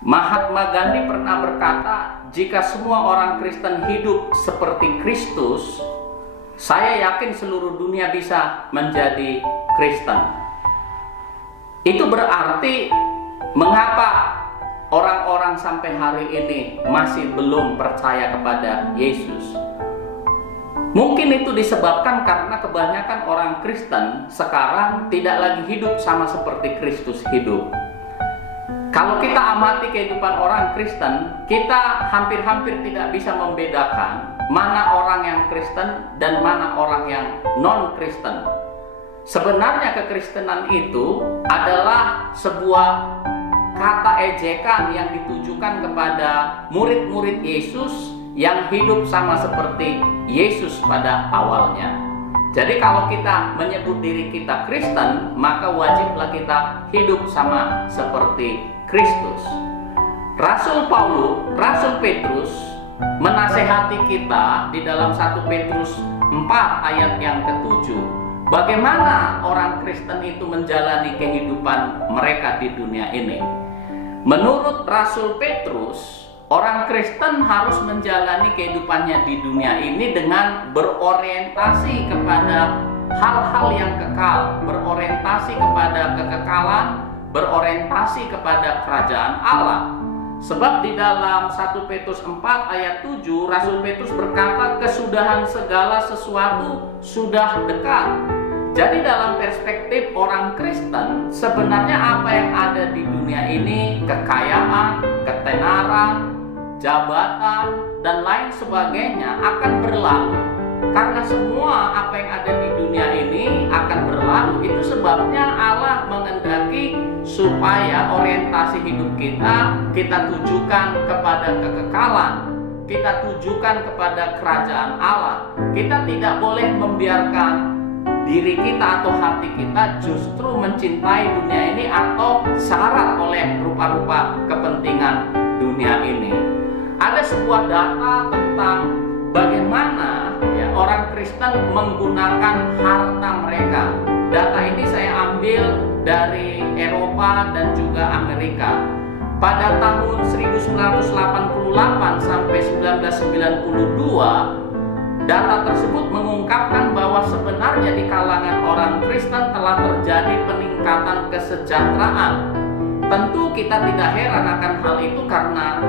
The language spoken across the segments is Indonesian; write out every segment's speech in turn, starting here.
Mahatma Gandhi pernah berkata, jika semua orang Kristen hidup seperti Kristus, saya yakin seluruh dunia bisa menjadi Kristen. Itu berarti mengapa orang-orang sampai hari ini masih belum percaya kepada Yesus? Mungkin itu disebabkan karena kebanyakan orang Kristen sekarang tidak lagi hidup sama seperti Kristus hidup. Kalau kita amati kehidupan orang Kristen, kita hampir-hampir tidak bisa membedakan mana orang yang Kristen dan mana orang yang non-Kristen. Sebenarnya kekristenan itu adalah sebuah kata ejekan yang ditujukan kepada murid-murid Yesus yang hidup sama seperti Yesus pada awalnya. Jadi kalau kita menyebut diri kita Kristen, maka wajiblah kita hidup sama seperti Kristus. Rasul Petrus menasehati kita di dalam 1 Petrus 4 ayat yang ke-7. Bagaimana orang Kristen itu menjalani kehidupan mereka di dunia ini? Menurut Rasul Petrus, orang Kristen harus menjalani kehidupannya di dunia ini dengan berorientasi kepada hal-hal yang kekal, berorientasi kepada kekekalan, berorientasi kepada kerajaan Allah. Sebab di dalam 1 Petrus 4 ayat 7, Rasul Petrus berkata, kesudahan segala sesuatu sudah dekat. Jadi dalam perspektif orang Kristen, sebenarnya apa yang ada di dunia ini, kekayaan, ketenaran, jabatan, dan lain sebagainya akan berlalu. Karena semua apa yang ada di dunia ini akan berlalu. Itu sebabnya Allah mengendaki supaya orientasi hidup kita tujukan kepada kekekalan, kita tujukan kepada kerajaan Allah. Kita tidak boleh membiarkan diri kita atau hati kita justru mencintai dunia ini atau syarat oleh rupa-rupa kepentingan dunia ini. Ada sebuah data tentang bagaimana orang Kristen menggunakan harta mereka. Data ini saya ambil dari Eropa dan juga Amerika. Pada tahun 1988 sampai 1992, data tersebut mengungkapkan bahwa sebenarnya di kalangan orang Kristen telah terjadi peningkatan kesejahteraan. Tentu kita tidak heran akan hal itu karena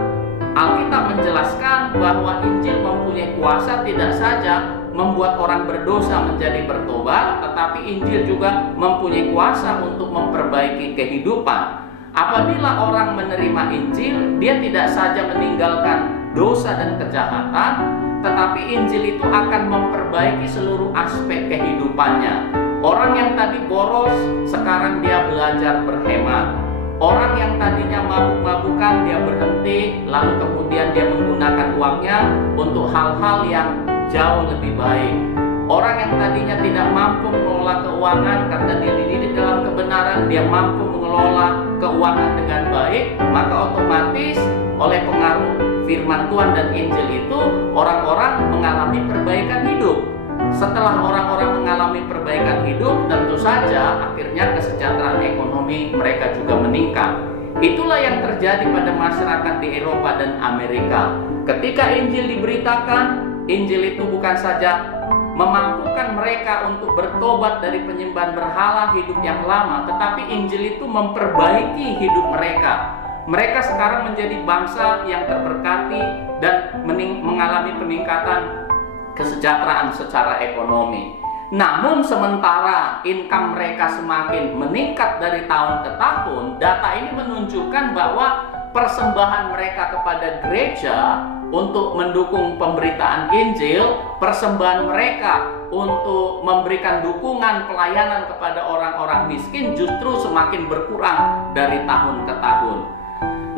Alkitab menjelaskan bahwa Injil mempunyai kuasa tidak saja membuat orang berdosa menjadi bertobat, tetapi Injil juga mempunyai kuasa untuk memperbaiki kehidupan. Apabila orang menerima Injil, dia tidak saja meninggalkan dosa dan kejahatan, tetapi Injil itu akan memperbaiki seluruh aspek kehidupannya. Orang yang tadi boros, sekarang dia belajar berhemat. Orang yang tadinya mabuk-mabukan, dia berhenti, lalu kemudian dia menggunakan uangnya untuk hal-hal yang jauh lebih baik. Orang yang tadinya tidak mampu mengelola keuangan karena dia dididik dalam kebenaran, dia mampu mengelola keuangan dengan baik, maka otomatis oleh pengaruh firman Tuhan dan Injil itu orang-orang mengalami perbaikan hidup. Setelah orang-orang mengalami perbaikan hidup, tentu saja akhirnya kesejahteraan ekonomi mereka juga meningkat. Itulah yang terjadi pada masyarakat di Eropa dan Amerika. Ketika Injil diberitakan, Injil itu bukan saja memampukan mereka untuk bertobat dari penyembahan berhala hidup yang lama, tetapi Injil itu memperbaiki hidup mereka. Mereka sekarang menjadi bangsa yang terberkati dan mengalami peningkatan kesejahteraan secara ekonomi. Namun sementara income mereka semakin meningkat dari tahun ke tahun, data ini menunjukkan bahwa persembahan mereka kepada gereja untuk mendukung pemberitaan Injil, persembahan mereka untuk memberikan dukungan pelayanan kepada orang-orang miskin justru semakin berkurang dari tahun ke tahun.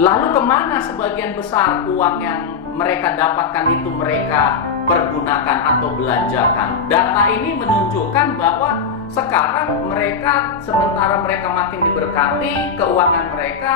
Lalu kemana sebagian besar uang yang mereka dapatkan itu mereka pergunakan atau belanjakan? Data ini menunjukkan bahwa sekarang mereka, sementara mereka makin diberkati, keuangan mereka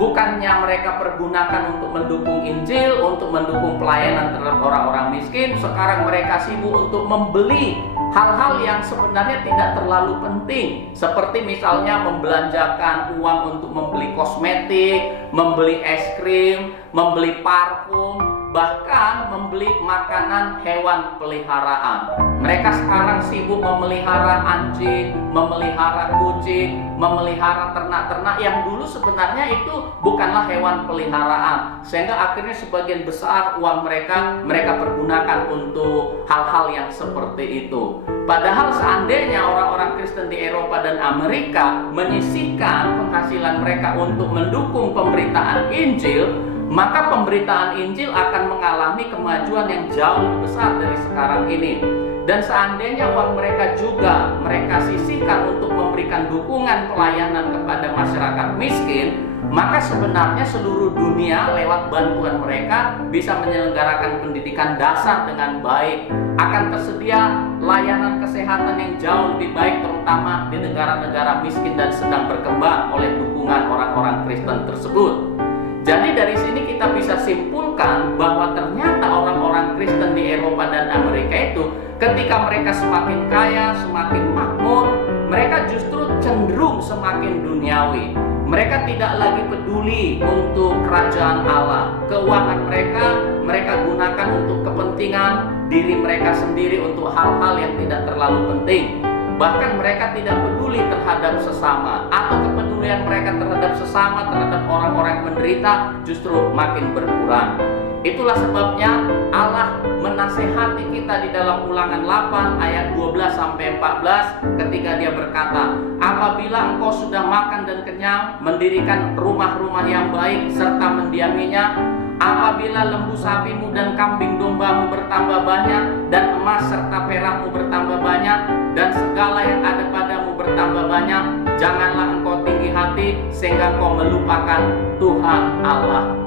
bukannya mereka pergunakan untuk mendukung Injil, untuk mendukung pelayanan terhadap orang-orang miskin, sekarang mereka sibuk untuk membeli hal-hal yang sebenarnya tidak terlalu penting, seperti misalnya membelanjakan uang untuk membeli kosmetik, membeli es krim, membeli parfum, bahkan membeli makanan hewan peliharaan. Mereka sekarang sibuk memelihara anjing, memelihara kucing, memelihara ternak-ternak yang dulu sebenarnya itu bukanlah hewan peliharaan, sehingga akhirnya sebagian besar uang mereka pergunakan untuk hal-hal yang seperti itu. Padahal seandainya orang-orang Kristen di Eropa dan Amerika menyisihkan penghasilan mereka untuk mendukung pemberitaan Injil, maka pemberitaan Injil akan mengalami kemajuan yang jauh lebih besar dari sekarang ini. Dan seandainya uang mereka juga mereka sisihkan untuk memberikan dukungan pelayanan kepada masyarakat miskin, maka sebenarnya seluruh dunia lewat bantuan mereka bisa menyelenggarakan pendidikan dasar dengan baik. Akan tersedia layanan kesehatan yang jauh lebih baik, terutama di negara-negara miskin dan sedang berkembang oleh dukungan orang-orang Kristen tersebut. Jadi dari sini kita bisa simpulkan bahwa ternyata orang-orang Kristen di Eropa dan Amerika itu ketika mereka semakin kaya, semakin makmur, mereka justru cenderung semakin duniawi. Mereka tidak lagi peduli untuk kerajaan Allah. Keuangan mereka gunakan untuk kepentingan diri mereka sendiri, untuk hal-hal yang tidak terlalu penting. Bahkan mereka tidak peduli terhadap sesama, atau kepedulian mereka terhadap sesama, terhadap orang-orang yang menderita justru makin berkurang. Itulah sebabnya Allah menasehati kita di dalam Ulangan 8 ayat 12-14 ketika Dia berkata, apabila engkau sudah makan dan kenyang, mendirikan rumah-rumah yang baik serta mendiaminya, apabila lembu sapimu dan kambing dombamu bertambah banyak, dan emas serta perakmu bertambah banyak, dan segala yang ada padamu bertambah banyak, janganlah engkau tinggi hati sehingga engkau melupakan Tuhan Allahmu.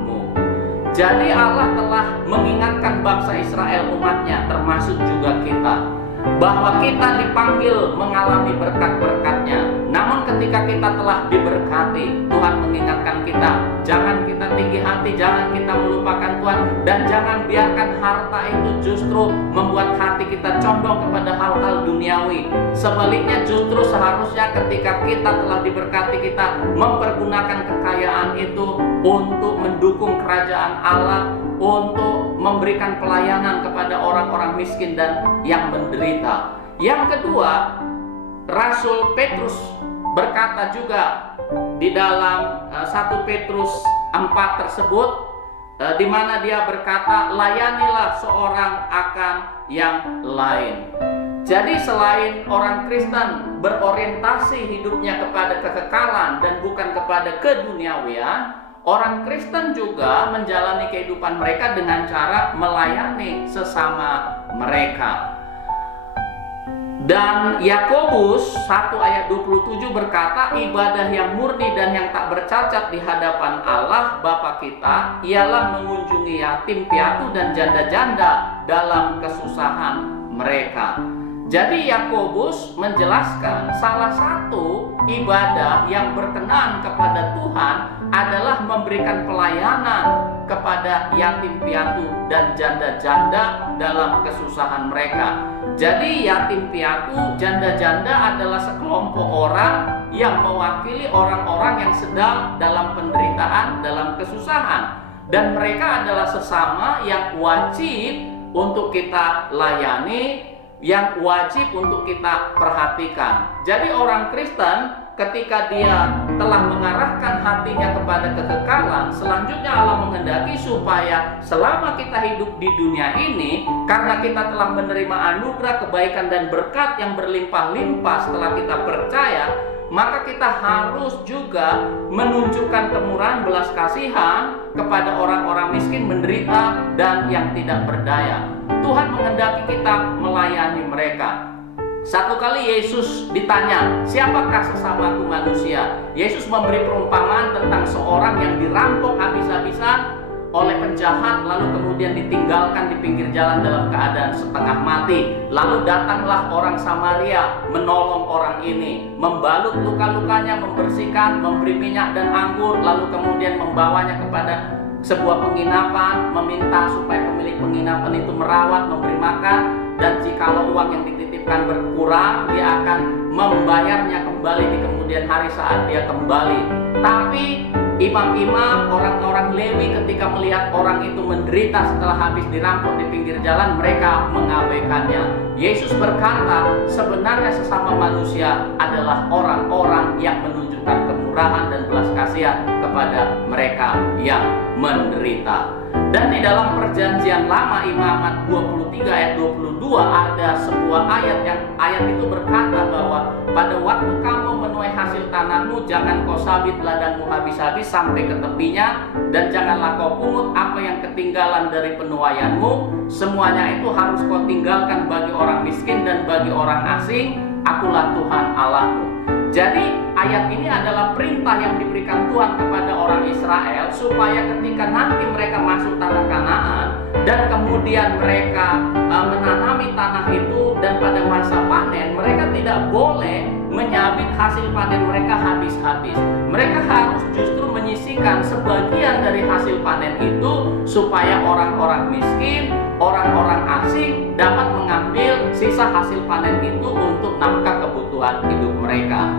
Jadi Allah telah mengingatkan bangsa Israel, umatnya, termasuk juga kita, bahwa kita dipanggil mengalami berkat-berkatnya. Namun ketika kita telah diberkati, Tuhan mengingatkan kita, jangan kita tinggi hati, jangan kita melupakan Tuhan, dan jangan biarkan harta itu justru membuat hati kita condong kepada hal-hal duniawi. Sebaliknya justru seharusnya ketika kita telah diberkati, kita mempergunakan kekayaan itu untuk mendukung kerajaan Allah, untuk memberikan pelayanan kepada orang-orang miskin dan yang menderita. Yang kedua, Rasul Petrus berkata juga di dalam 1 Petrus 4 tersebut, di mana dia berkata, layanilah seorang akan yang lain. Jadi selain orang Kristen berorientasi hidupnya kepada kekekalan dan bukan kepada keduniawian, orang Kristen juga menjalani kehidupan mereka dengan cara melayani sesama mereka. Dan Yakobus 1 ayat 27 berkata, ibadah yang murni dan yang tak bercacat di hadapan Allah Bapa kita ialah mengunjungi yatim piatu dan janda-janda dalam kesusahan mereka. Jadi Yakobus menjelaskan salah satu ibadah yang berkenan kepada Tuhan adalah memberikan pelayanan kepada yatim piatu dan janda-janda dalam kesusahan mereka. Jadi yatim piatu, janda-janda adalah sekelompok orang yang mewakili orang-orang yang sedang dalam penderitaan, dalam kesusahan. Dan mereka adalah sesama yang wajib untuk kita layani, yang wajib untuk kita perhatikan. Jadi orang Kristen ketika dia telah mengarahkan hatinya kepada kekekalan, selanjutnya Allah menghendaki supaya selama kita hidup di dunia ini, karena kita telah menerima anugerah, kebaikan dan berkat yang berlimpah-limpah setelah kita percaya, maka kita harus juga menunjukkan kemurahan belas kasihan kepada orang-orang miskin, menderita, dan yang tidak berdaya. Tuhan menghendaki kita melayani mereka. Satu kali Yesus ditanya, siapakah sesamaku manusia? Yesus memberi perumpamaan tentang seorang yang dirampok habis-habisan oleh penjahat, lalu kemudian ditinggalkan di pinggir jalan dalam keadaan setengah mati. Lalu datanglah orang Samaria menolong orang ini, membalut luka-lukanya, membersihkan, memberi minyak dan anggur, lalu kemudian membawanya kepada sebuah penginapan, meminta supaya pemilik penginapan itu merawat, memberi makan. dan jikalau uang yang dititipkan berkurang, dia akan membayarnya kembali di kemudian hari saat dia kembali. Tapi imam-imam, orang-orang Lewi ketika melihat orang itu menderita setelah habis dirampok di pinggir jalan, mereka mengabaikannya. Yesus berkata, sebenarnya sesama manusia adalah orang-orang yang menunjukkan kemurahan dan belas kasihan kepada mereka yang menderita. Dan di dalam perjanjian lama, Imamat 23 ayat 22, ada sebuah ayat itu berkata bahwa pada waktu kamu menuai hasil tanahmu, jangan kau sabit ladangmu habis-habis sampai ke tepinya, dan janganlah kau pungut apa yang ketinggalan dari penuaianmu. Semuanya itu harus kau tinggalkan bagi orang miskin dan bagi orang asing. Akulah Tuhan Allahmu. Jadi ayat ini adalah perintah yang diberikan Tuhan kepada orang Israel, supaya ketika nanti mereka masuk tanah Kanaan dan kemudian mereka menanami tanah itu, dan pada masa panen mereka tidak boleh menyabit hasil panen mereka habis-habis. Mereka harus justru menyisihkan sebagian dari hasil panen itu, supaya orang-orang miskin, orang-orang asing dapat mengambil sisa hasil panen itu untuk nafkah kebutuhan hidup mereka.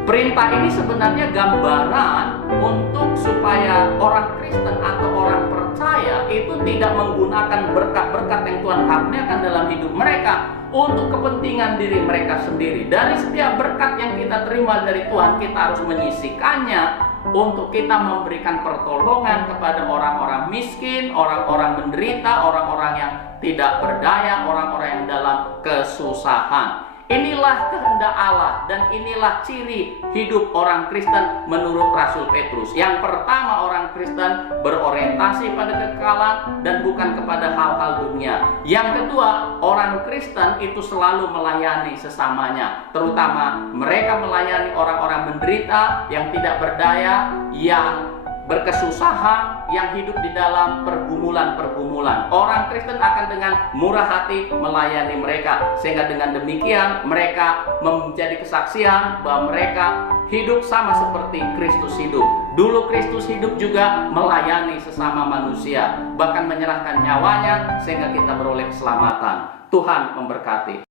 Perintah ini sebenarnya gambaran untuk supaya orang Kristen atau orang percaya itu tidak menggunakan berkat-berkat yang Tuhan karuniakan dalam hidup mereka untuk kepentingan diri mereka sendiri. Dari setiap berkat yang kita terima dari Tuhan, kita harus menyisihkannya untuk kita memberikan pertolongan kepada orang-orang miskin, orang-orang menderita, orang-orang yang tidak berdaya, orang-orang yang dalam kesusahan. Inilah kehendak Allah dan inilah ciri hidup orang Kristen menurut Rasul Petrus. Yang pertama, orang Kristen berorientasi pada kekekalan dan bukan kepada hal-hal dunia. Yang kedua, orang Kristen itu selalu melayani sesamanya, terutama mereka melayani orang-orang menderita, yang tidak berdaya, yang berkesusahan, yang hidup di dalam pergumulan-pergumulan. Orang Kristen akan dengan murah hati melayani mereka, sehingga dengan demikian mereka menjadi kesaksian bahwa mereka hidup sama seperti Kristus hidup. Dulu Kristus hidup juga melayani sesama manusia, bahkan menyerahkan nyawanya sehingga kita beroleh keselamatan. Tuhan memberkati.